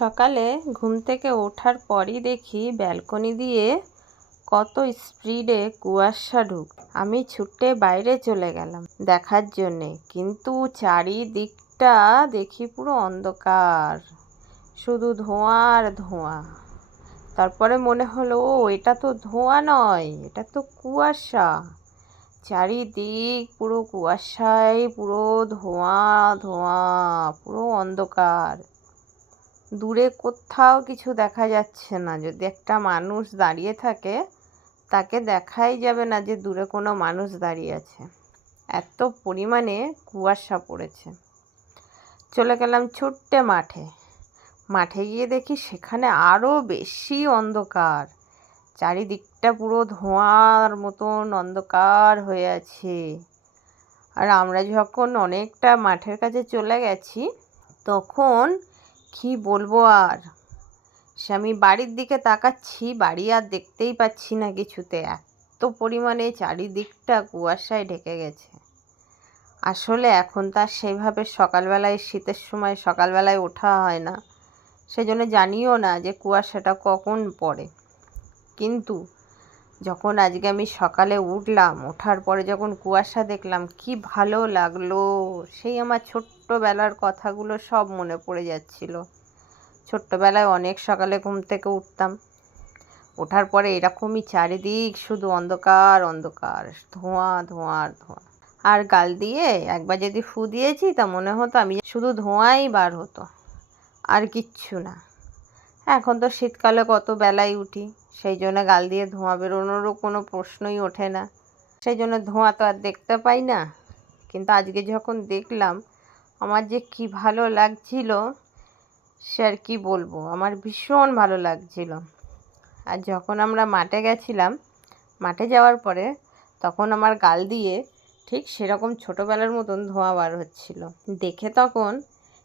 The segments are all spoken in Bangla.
সকালে ঘুম থেকে ওঠার পরই দেখি ব্যালকনি দিয়ে কত স্পিডে কুয়াশা আমি ছুটে বাইরে চলে গেলাম দেখার জন্যে, কিন্তু চারিদিকটা দেখি পুরো অন্ধকার, শুধু ধোঁয়া আর ধোঁয়া। তারপরে মনে হলো, ও এটা তো ধোঁয়া নয়, এটা তো কুয়াশা। চারিদিক পুরো কুয়াশায়, পুরো ধোঁয়া ধোঁয়া, পুরো অন্ধকার। দূরে কোথাও কিছু দেখা যাচ্ছে না। যদি একটা মানুষ দাঁড়িয়ে থাকে, তাকে দেখাই যাবে না যে দূরে কোনো মানুষ দাঁড়িয়ে আছে, এত পরিমাণে কুয়াশা পড়েছে। চলে গেলাম ছুট্টে মাঠে গিয়ে দেখি সেখানে আরও বেশি অন্ধকার। চারিদিকটা পুরো ধোঁয়ার মতন অন্ধকার হয়ে আছে। আর আমরা যখন অনেকটা মাঠের কাছে চলে গেছি, তখন কি বলবো আর, সে আমি বাড়ির দিকে তাকাচ্ছি, বাড়ি আর দেখতেই পাচ্ছি না কিছুতে, এত পরিমাণে চারিদিকটা কুয়াশায় ঢেকে গেছে। আসলে এখন তার সেইভাবে সকালবেলায়, শীতের সময় সকালবেলায় ওঠা হয় না, সেজন্য জানিও না যে কুয়াশাটা কখন পড়ে। কিন্তু যখন আজকে আমি সকালে উঠলাম, ওঠার পরে যখন কুয়াশা দেখলাম, কি ভালো লাগলো। সেই আমার ছোট্টবেলার কথাগুলো সব মনে পড়ে যাচ্ছিল। ছোট্টবেলায় অনেক সকালে ঘুম থেকে উঠতাম, ওঠার পরে এরকমই চারিদিক শুধু অন্ধকার অন্ধকার, ধোঁয়া ধোঁয়া আর ধোঁয়া। আর গাল দিয়ে একবার যদি ফু দিয়েছি, তা মনে হতো আমি শুধু ধোঁয়াই বার হতো, আর কিচ্ছু না। এখন তো শীতকালে কত বেলায় উঠি, সেই জন্য গাল দিয়ে ধোঁয়া বেরোনোরও কোনো প্রশ্নই ওঠে না, সেই জন্য ধোঁয়া তো আর দেখতে পাই না। কিন্তু আজকে যখন দেখলাম, আমার যে কি ভালো লাগছিল, সে আর কি বলবো, আমার ভীষণ ভালো লাগছিল। আর যখন আমরা মাঠে গেছিলাম, মাঠে যাওয়ার পরে তখন আমার গাল দিয়ে ঠিক সেরকম ছোটোবেলার মতন ধোঁয়া বার হচ্ছিল। দেখে তখন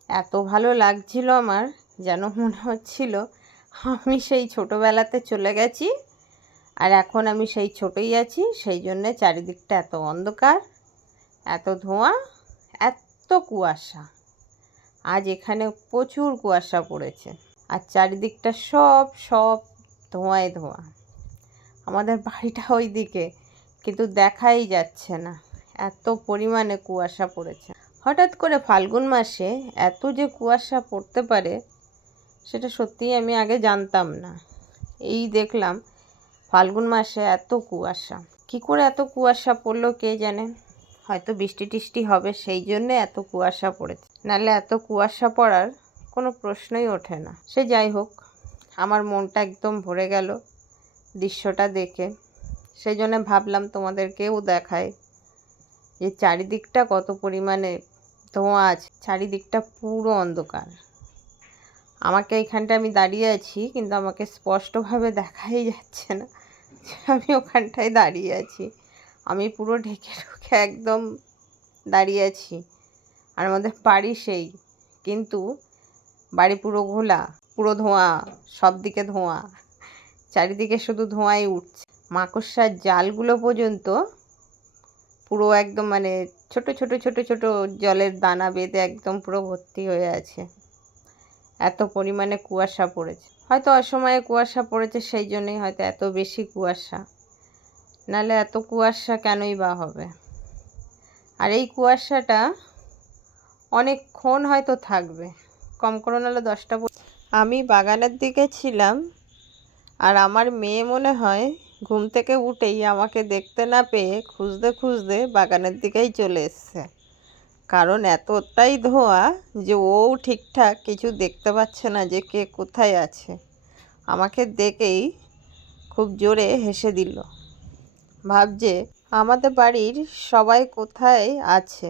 এত ভালো লাগছিল আমার, যেন মনে হচ্ছিল আমি সেই ছোটোবেলাতে চলে গেছি, আর এখন আমি সেই ছোটোই আছি। সেই জন্যে চারিদিকটা এত অন্ধকার, এত ধোঁয়া, এত কুয়াশা। আজ এখানে প্রচুর কুয়াশা পড়েছে, আর চারিদিকটা সব ধোঁয়ায় ধোঁয়া। আমাদের বাড়িটা ওই দিকে, কিন্তু দেখাই যাচ্ছে না, এত পরিমাণে কুয়াশা পড়েছে। হঠাৎ করে ফাল্গুন মাসে এত যে কুয়াশা পড়তে পারে, সেটা সত্যিই আমি আগে জানতাম না। এই দেখলাম ফাল্গুন মাসে এত কুয়াশা। কী করে এত কুয়াশা পড়লো কে জানে, হয়তো বৃষ্টি টিষ্টি হবে, সেই জন্যে এত কুয়াশা পড়েছে, নাহলে এত কুয়াশা পড়ার কোনো প্রশ্নই ওঠে না। সে যাই হোক, আমার মনটা একদম ভরে গেল দৃশ্যটা দেখে। সেই জন্য ভাবলাম তোমাদেরকেও দেখায় যে চারিদিকটা কত পরিমাণে ধোঁয়া আছে, চারিদিকটা পুরো অন্ধকার। আমাকে এইখানটা আমি দাঁড়িয়ে আছি, কিন্তু আমাকে স্পষ্টভাবে দেখাই যাচ্ছে না যে আমি ওখানটায় দাঁড়িয়ে আছি। আমি পুরো ঢেকে ঢুকে একদম দাঁড়িয়ে আছি। আর আমাদের বাড়ি সেই, কিন্তু বাড়ি পুরো ঘোলা, পুরো ধোঁয়া, সব দিকে ধোঁয়া, চারিদিকে শুধু ধোঁয়াই উঠছে। মাকড়সার জালগুলো পর্যন্ত পুরো একদম মানে ছোট ছোট ছোট ছোট জলের দানা বেঁধে একদম পুরো ভর্তি হয়ে আছে। এত পরিমাণে কুয়াশা পড়েছে, হয়তো অসময়ে কুয়াশা পড়েছে, সেই জন্যই হয়তো এত বেশি কুয়াশা, নাহলে এত কুয়াশা কেনই বা হবে। আর এই কুয়াশাটা অনেকক্ষণ হয়তো থাকবে, কম করে নাহলে 10টা। আমি বাগানের দিকে ছিলাম, আর আমার মেয়ে মনে হয় ঘুম থেকে উঠেই আমাকে দেখতে না পেয়ে খুঁজতে খুঁজতে বাগানের দিকেই চলে এসছে। কারণ এতটাই ধোঁয়া যে ও ঠিকঠাক কিছু দেখতে পাচ্ছে না যে কে কোথায় আছে। আমাকে দেখেই খুব জোরে হেসে দিল, ভাবছে আমাদের বাড়ির সবাই কোথায় আছে।